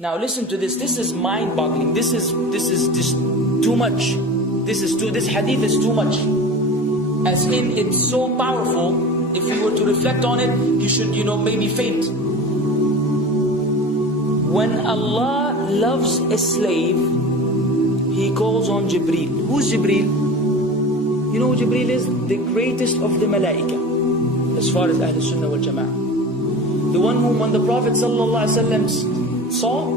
Now listen to this. This is mind-boggling. This is just too much. This hadith is too much. As in, it's so powerful. If you were to reflect on it, you should, maybe faint. When Allah loves a slave, He calls on Jibril. Who's Jibril? You know who Jibril is? The greatest of the malaika, as far as Ahl Sunnah wal Jama'ah. The one whom when the Prophet ﷺ saw,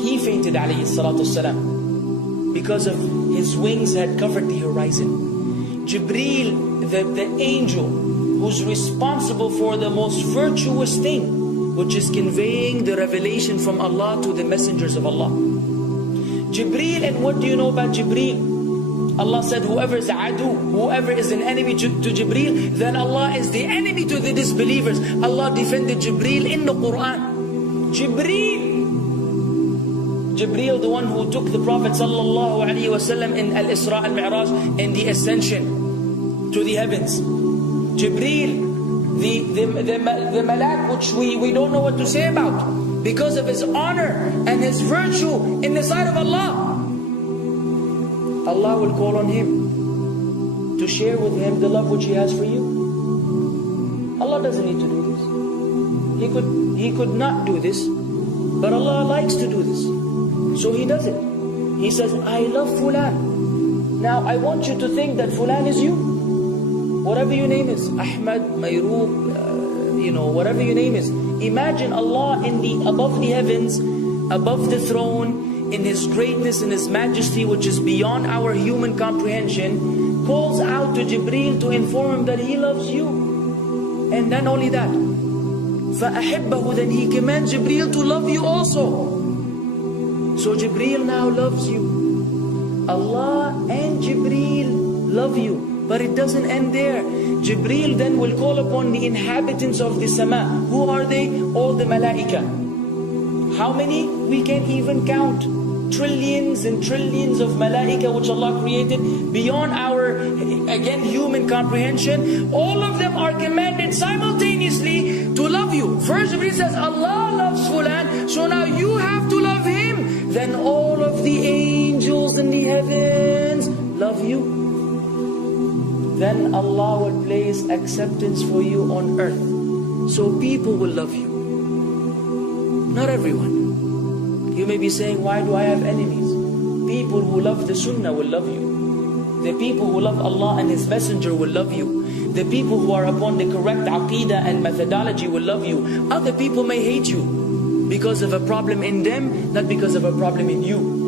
he fainted alayhi salatu wasalam, because of his wings had covered the horizon. Jibril, the angel who's responsible for the most virtuous thing, which is conveying the revelation from Allah to the messengers of Allah. Jibril, and what do you know about Jibril? Allah said, whoever is adu, whoever is an enemy to Jibril, then Allah is the enemy to the disbelievers. Allah defended Jibril in the Quran. Jibril, the one who took the Prophet ﷺ in Al-Isra al-Mi'raj, in the ascension to the heavens. Jibril, the malak, which we don't know what to say about, because of his honor and his virtue in the sight of Allah. Allah will call on him to share with him the love which He has for you. Allah doesn't need to do this. He could not do this, but Allah likes to do this, so He does it. He says, I love Fulan. Now I want you to think that Fulan is you. Whatever your name is, Ahmad, Mayroub, whatever your name is. Imagine Allah above the heavens, above the throne, in His greatness and His majesty, which is beyond our human comprehension, calls out to Jibril to inform him that He loves you. And then only that, فَأَحِبَّهُ, then He commands Jibril to love you also. So Jibril now loves you. Allah and Jibril love you. But it doesn't end there. Jibril then will call upon the inhabitants of the sama. Who are they? All the malaika. How many? We can't even count. Trillions and trillions of malaika which Allah created beyond our, again, human comprehension. All of them are commanded simultaneously to love you. First Jibreel says, Allah loves Fulan, so now you have to love him. Then all of the angels in the heavens love you. Then Allah will place acceptance for you on earth. So people will love you. Not everyone. You may be saying, why do I have enemies? People who love the Sunnah will love you. The people who love Allah and His Messenger will love you. The people who are upon the correct aqeedah and methodology will love you. Other people may hate you because of a problem in them, not because of a problem in you.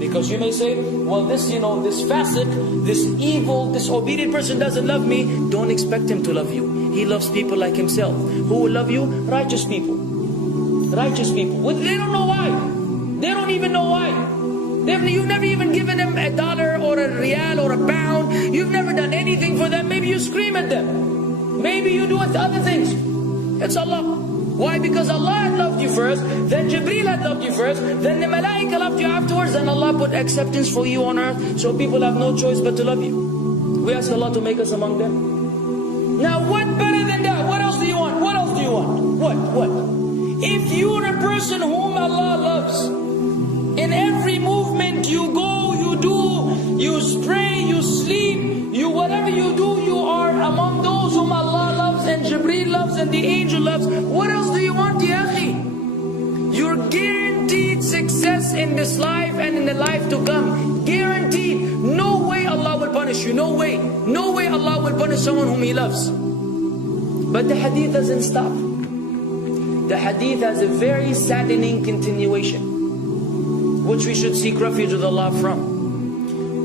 Because you may say, well, this fasiq, this evil, disobedient person doesn't love me. Don't expect him to love you. He loves people like himself. Who will love you? Righteous people. Righteous people. They don't know why. They don't even know why. You've never even given them $1 or a riyal or a pound. You've never done anything for them. Maybe you scream at them. Maybe you do other things. It's Allah. Why? Because Allah had loved you first, then Jibreel had loved you first, then the malaika loved you afterwards, and Allah put acceptance for you on earth, so people have no choice but to love you. We ask Allah to make us among them. Now what better than that? What else do you want? What else do you want? What? If you're a person whom Allah loves, in every movement you go, you do, you pray, you sleep, whatever you do, you are among those whom Allah loves and Jibreel loves and the angel loves. What else do you want, ya akhi? You're guaranteed success in this life and in the life to come. Guaranteed. No way Allah will punish you. No way. No way Allah will punish someone whom He loves. But the hadith doesn't stop. The hadith has a very saddening continuation, which we should seek refuge with Allah from.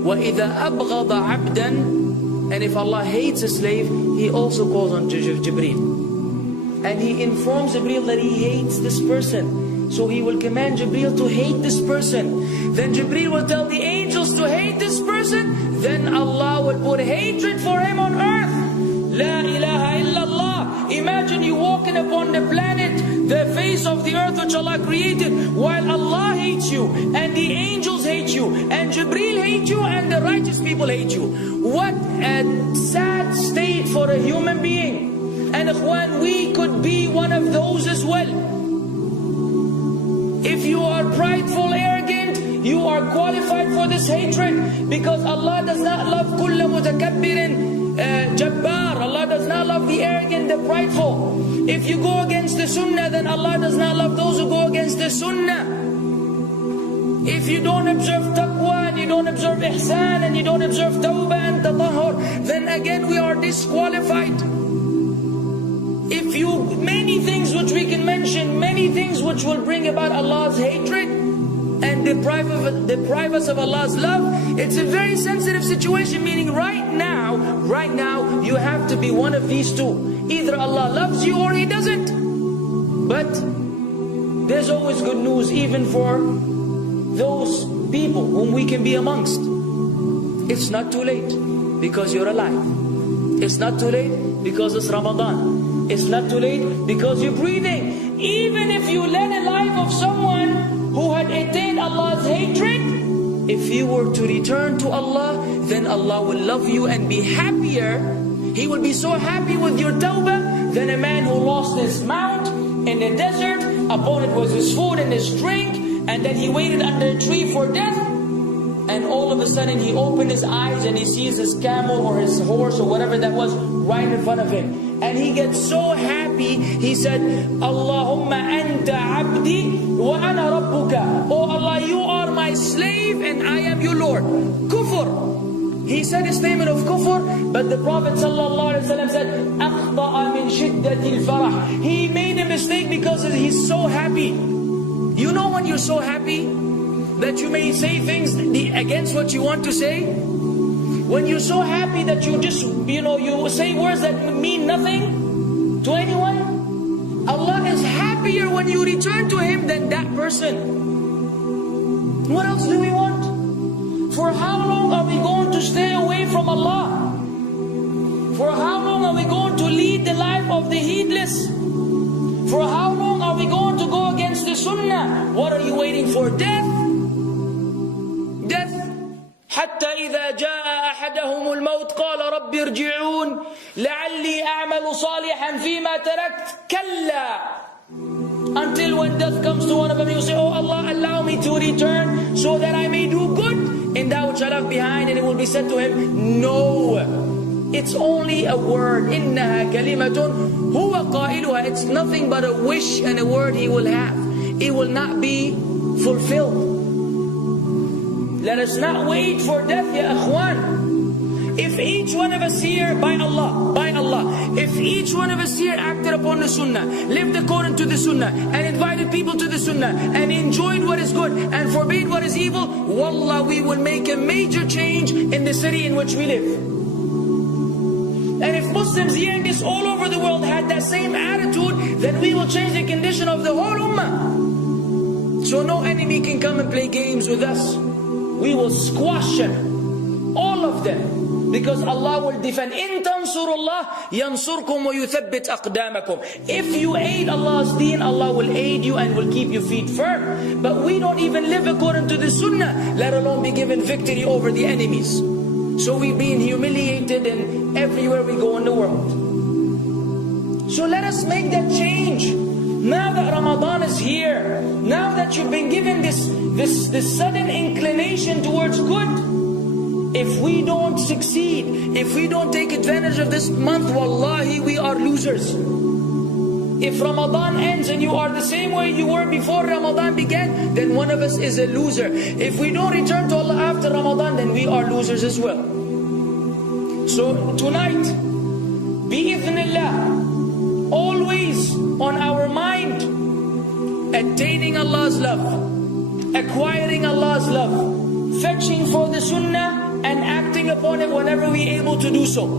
وَإِذَا أَبْغَضَ عَبْدًا, and if Allah hates a slave, He also calls on Jibreel. And He informs Jibreel that He hates this person. So He will command Jibreel to hate this person. Then Jibreel will tell the angels to hate this person. Then Allah will put hatred for him on earth. La ilaha illallah. Imagine you walking upon the planet, the face of the earth which Allah created, while Allah hates you, and the angels hate you, and Jibreel hate you, and the righteous people hate you. What a sad state for a human being. And ikhwan, we could be one of those as well. If you are prideful, arrogant, you are qualified for this hatred, because Allah does not love kulla mutakabbirin jabbar. Allah does not love the arrogant, the prideful. If you go against the sunnah, then Allah does not love those who go against the sunnah. If you don't observe taqwa, and you don't observe ihsan, and you don't observe tawbah and tatahur, then again we are disqualified. If you, many things which we can mention, many things which will bring about Allah's hatred and deprive us of Allah's love. It's a very sensitive situation, meaning right now, you have to be one of these two. Either Allah loves you or He doesn't. But there's always good news even for those people whom we can be amongst. It's not too late because you're alive. It's not too late because it's Ramadan. It's not too late because you're breathing. Even if you led a life of someone who had attained Allah's hatred, if you were to return to Allah, then Allah will love you and be happier. He will be so happy with your tawbah than a man who lost his mount in the desert. Upon it was his food and his drink, and then he waited under a tree for death, and all of a sudden he opened his eyes and he sees his camel or his horse or whatever that was right in front of him, and he gets so happy. He said, Allahumma anta abdi wa ana rabbuka. Oh Allah, you are my slave and I am your Lord. Kufr. He said a statement of kufr, but the Prophet ﷺ said, أَخْطَأَ مِنْ شِدَّةِ الْفَرَحِ. He made a mistake because he's so happy. You know when you're so happy that you may say things against what you want to say? When you're so happy that you just, you say words that mean nothing to anyone? Allah is happier when you return to Him than that person. What else do we want? For how long are we going to stay away from Allah? For how long are we going to lead the life of the heedless? For how long are we going to go against the sunnah? What are you waiting for? Death? Death. حتى إذا جاء أحدهم الموت قال رب ارجعون لعلي أعمل صالحا فيما تركت كلا. Until when death comes to one of them, you say, oh Allah, allow me to return so that I may do good in that which I left behind. And it will be said to him, no, it's only a word. إِنَّهَا كَلِمَةٌ هُوَ قَائِلُهَا. It's nothing but a wish and a word he will have. It will not be fulfilled. Let us not wait for death, ya akhwan. If each one of us here, by Allah, if each one of us here acted upon the sunnah, lived according to the sunnah, and invited people to the sunnah, and enjoyed what is good, and forbade what is evil, wallah, we will make a major change in the city in which we live. And if Muslims hearing this all over the world had that same attitude, then we will change the condition of the whole ummah. So no enemy can come and play games with us. We will squash them, all of them. Because Allah will defend. إِن تَنْصُرُ اللَّهِ يَنْصُرْكُمْ وَيُثَبِّتْ أَقْدَامَكُمْ. If you aid Allah's deen, Allah will aid you and will keep your feet firm. But we don't even live according to the sunnah, let alone be given victory over the enemies. So we've been humiliated in everywhere we go in the world. So let us make that change. Now that Ramadan is here, now that you've been given this sudden inclination towards good, if we don't succeed, if we don't take advantage of this month, wallahi, we are losers. If Ramadan ends and you are the same way you were before Ramadan began, then one of us is a loser. If we don't return to Allah after Ramadan, then we are losers as well. So tonight, bi'idhnillah, always on our mind, attaining Allah's love, acquiring Allah's love, fetching for the sunnah, and acting upon it whenever we're able to do so.